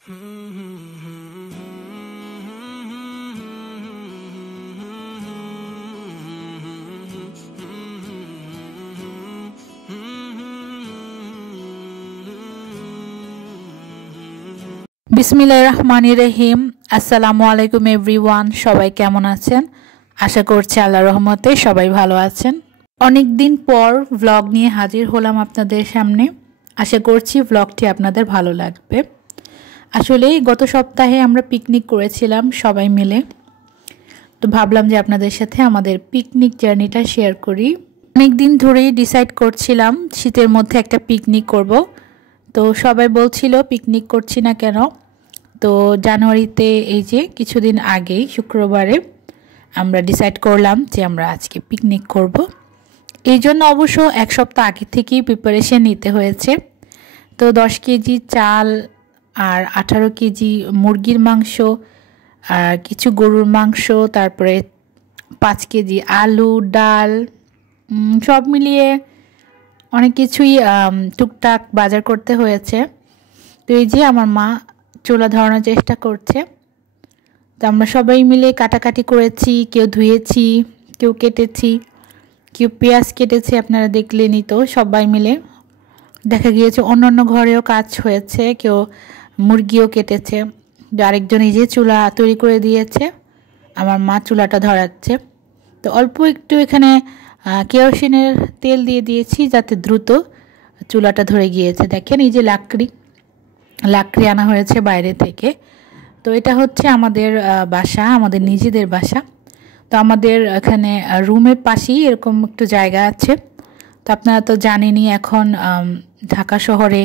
बिस्मिल्लाहिर्रहमानिर्रहीम। আসসালামু আলাইকুম এভরিওয়ান। সবাই কেমন আছেন? আশা করছি আল্লাহর রহমতে সবাই ভালো আছেন। অনেক দিন পর ব্লগ নিয়ে হাজির হলাম আপনাদের সামনে। আশা করছি ব্লগটি আপনাদের ভালো লাগবে। আসলে গত সপ্তাহে আমরা পিকনিক করেছিলাম সবাই মিলে, তো ভাবলাম যে আপনাদের সাথে আমাদের পিকনিক জার্নিটা শেয়ার করি। অনেক দিন ধরেই ডিসাইড করছিলাম শীতের মধ্যে একটা পিকনিক করব, তো সবাই বলছিল পিকনিক করছি না কেন। তো জানুয়ারিতে এই যে কিছুদিন আগেই শুক্রবারে আমরা ডিসাইড করলাম যে আমরা আজকে পিকনিক করব। এই জন্য অবশ্য এক সপ্তাহ আগে থেকেই প্রিপারেশন নিতে হয়েছে। তো 10 কেজি চাল আর 18 কেজি মুরগির মাংস আর কিছু গরুর মাংস, তারপরে 5 কেজি আলু, ডাল, সব মিলিয়ে অনেক কিছুই টুকটাক বাজার করতে হয়েছে। তো এই যে আমার মা চুলা ধরানোর চেষ্টা করছে। তো আমরা সবাই মিলে কাটাকাটি করেছি, কেউ ধুয়েছি, কেউ কেটেছি, কেউ পেঁয়াজ কেটেছে, আপনারা দেখলেনই। তো সবাই মিলে দেখা গিয়েছে অন্য ঘরেও কাজ হয়েছে, কেউ মুরগিও কেটেছে। আরেকজন এই যে চুলা তৈরি করে দিয়েছে, আমার মা চুলাটা ধরাচ্ছে। তো অল্প একটু এখানে কেরোসিনের তেল দিয়ে দিয়েছি যাতে দ্রুত চুলাটা ধরে গিয়েছে। দেখেন এই যে লাকড়ি আনা হয়েছে বাইরে থেকে। তো এটা হচ্ছে আমাদের বাসা, আমাদের নিজেদের বাসা। তো আমাদের এখানে রুমের পাশেই এরকম একটু জায়গা আছে। তো আপনারা তো জানেনই এখন ঢাকা শহরে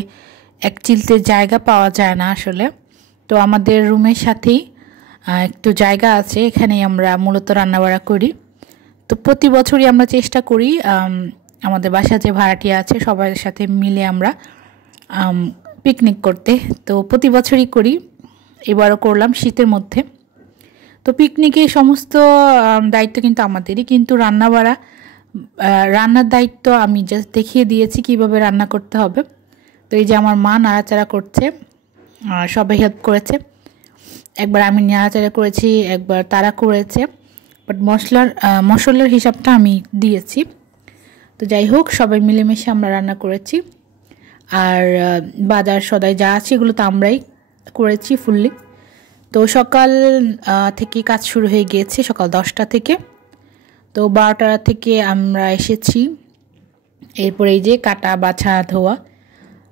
এক চিলতে জায়গা পাওয়া যায় না আসলে। তো আমাদের রুমের সাথেই একটু জায়গা আছে, এখানেই আমরা মূলত রান্নাবাড়া করি। তো প্রতি বছরই আমরা চেষ্টা করি আমাদের বাসা যে ভাড়াটিয়া আছে সবার সাথে মিলে আমরা পিকনিক করতে। তো প্রতি বছরই করি, এবারও করলাম শীতের মধ্যে। তো পিকনিকের সমস্ত দায়িত্ব কিন্তু আমাদেরই, কিন্তু রান্নার দায়িত্ব আমি জাস্ট দেখিয়ে দিয়েছি কিভাবে রান্না করতে হবে। তো এই যে আমার মা নাড়াচাড়া করছে, সবাই হেল্প করেছে। একবার আমি নাড়াচাড়া করেছি, একবার তারা করেছে, বাট মশলার হিসাবটা আমি দিয়েছি। তো যাই হোক, সবাই মিলেমিশে আমরা রান্না করেছি। আর বাজার সদাই যা আছে এগুলো তো আমরাই করেছি ফুললি। তো সকাল থেকে কাজ শুরু হয়ে গিয়েছে, সকাল 10টা থেকে। তো 12টা থেকে আমরা এসেছি। এরপরে এই যে কাটা বাছা ধোয়া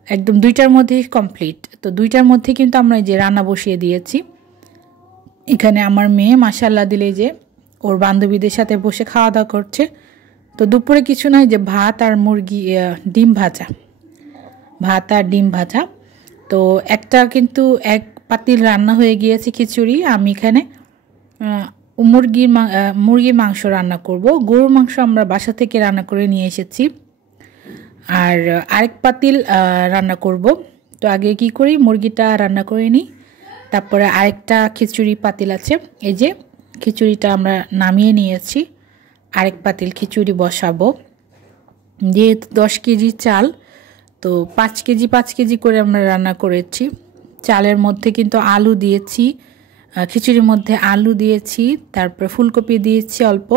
একদম 2টার মধ্যেই কমপ্লিট। তো 2টার মধ্যে কিন্তু আমরা এই যে রান্না বসিয়ে দিয়েছি। এখানে আমার মেয়ে মাশাআল্লাহ দিলে যে ওর বান্ধবীদের সাথে বসে খাওয়া দাওয়া করছে। তো দুপুরে কিছু নয়, যে ভাত আর ডিম ভাজা। তো একটা কিন্তু এক পাতিল রান্না হয়ে গিয়েছে খিচুড়ি। আমি এখানে মুরগির মাংস রান্না করব। গরুর মাংস আমরা বাসা থেকে রান্না করে নিয়ে এসেছি। আর আরেক পাতিল রান্না করব। তো আগে কি করি, মুরগিটা রান্না করে নিই, তারপরে আরেকটা খিচুড়ি পাতিল আছে। এই যে খিচুড়িটা আমরা নামিয়ে নিয়েছি, আরেক পাতিল খিচুড়ি বসাবো। যেহেতু 10 কেজি চাল, তো 5 কেজি করে আমরা রান্না করেছি। চালের মধ্যে কিন্তু আলু দিয়েছি, খিচুড়ির মধ্যে আলু দিয়েছি, তারপর ফুলকপি দিয়েছি অল্প,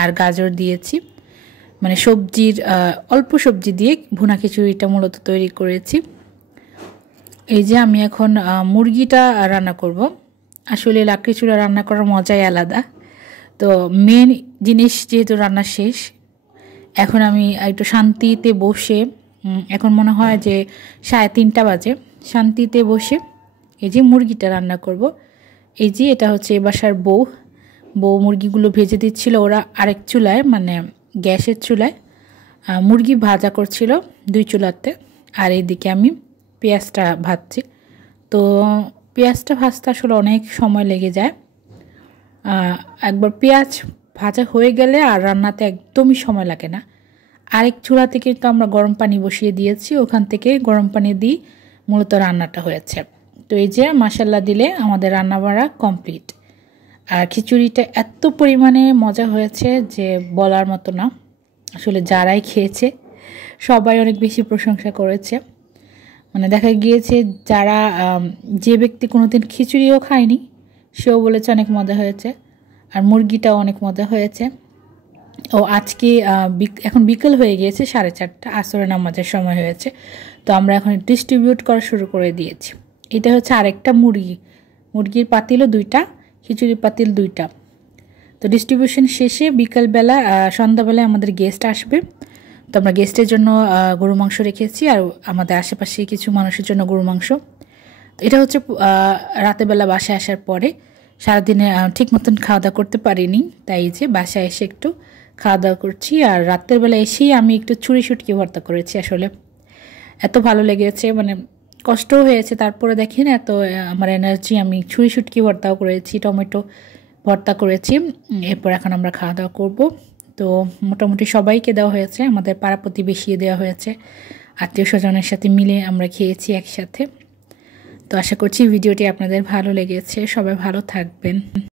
আর গাজর দিয়েছি। মানে অল্প সবজি দিয়ে ভুনা খিচুড়িটা মূলত তৈরি করেছি। এই যে আমি এখন মুরগিটা রান্না করব। আসলে লাকড়ি চুলা রান্না করার মজাই আলাদা। তো মেন জিনিস যেহেতু রান্না শেষ, এখন আমি একটু শান্তিতে বসে, এখন মনে হয় যে 3:30 বাজে, শান্তিতে বসে এই যে মুরগিটা রান্না করব। এই যে এটা হচ্ছে এ বাসার বউ মুরগিগুলো ভেজে দিচ্ছিল। ওরা আরেক চুলায়, মানে গ্যাসের চুলায় মুরগি ভাজা করছিল 2 চুলাতে, আর এইদিকে আমি পেঁয়াজটা ভাজছি। তো পেঁয়াজটা ভাজতে আসলে অনেক সময় লেগে যায়। একবার পেঁয়াজ ভাজা হয়ে গেলে আর রান্নাতে একদমই সময় লাগে না। আরেক চুলা থেকে তো আমরা গরম পানি বসিয়ে দিয়েছি, ওখান থেকে গরম পানি দিয়ে মূলত রান্নাটা হয়েছে। তো এই যে মাশাআল্লাহ দিলে আমাদের রান্নাবাড়া কমপ্লিট। আর খিচুড়িটা এত পরিমাণে মজা হয়েছে যে বলার মতো না। আসলে যারাই খেয়েছে সবাই অনেক বেশি প্রশংসা করেছে। মানে দেখা গিয়েছে যারা যে ব্যক্তি কোনোদিন খিচুড়িও খায়নি সেও বলেছে অনেক মজা হয়েছে, আর মুরগিটাও অনেক মজা হয়েছে। ও আজকে এখন বিকেল হয়ে গিয়েছে 4:30, আসরের নামাজের সময় হয়েছে। তো আমরা এখন ডিস্ট্রিবিউট করা শুরু করে দিয়েছি। এটা হচ্ছে আরেকটা মুরগির পাতিলও 2টা, খিচুড়ির পাতিল 2টা। তো ডিস্ট্রিবিউশন শেষে বিকালবেলা সন্ধ্যাবেলায় আমাদের গেস্ট আসবে। তো আমরা গেস্টের জন্য গরু মাংস রেখেছি, আর আমাদের আশেপাশে কিছু মানুষের জন্য গরু মাংস। তো এটা হচ্ছে রাতেরবেলা বাসায় আসার পরে। সারাদিনে ঠিক মতন খাওয়া দাওয়া করতে পারিনি, তাই যে বাসায় এসে একটু খাওয়া দাওয়া করছি। আর রাতের বেলা এসেই আমি একটু ছুরি শুটকি ভর্তা করেছি। আসলে এত ভালো লেগেছে, মানে কষ্টও হয়েছে, তারপরে দেখেন এত আমার এনার্জি। আমি ছুরি শুটকি ভর্তাও করেছি, টমেটো ভর্তা করেছি। এরপর এখন আমরা খাওয়া দাওয়া করবো। তো মোটামুটি সবাইকে দেওয়া হয়েছে, আমাদের পাড়া প্রতিবেশী দেওয়া হয়েছে, আত্মীয় স্বজনের সাথে মিলে আমরা খেয়েছি একসাথে। তো আশা করছি ভিডিওটি আপনাদের ভালো লেগেছে। সবাই ভালো থাকবেন।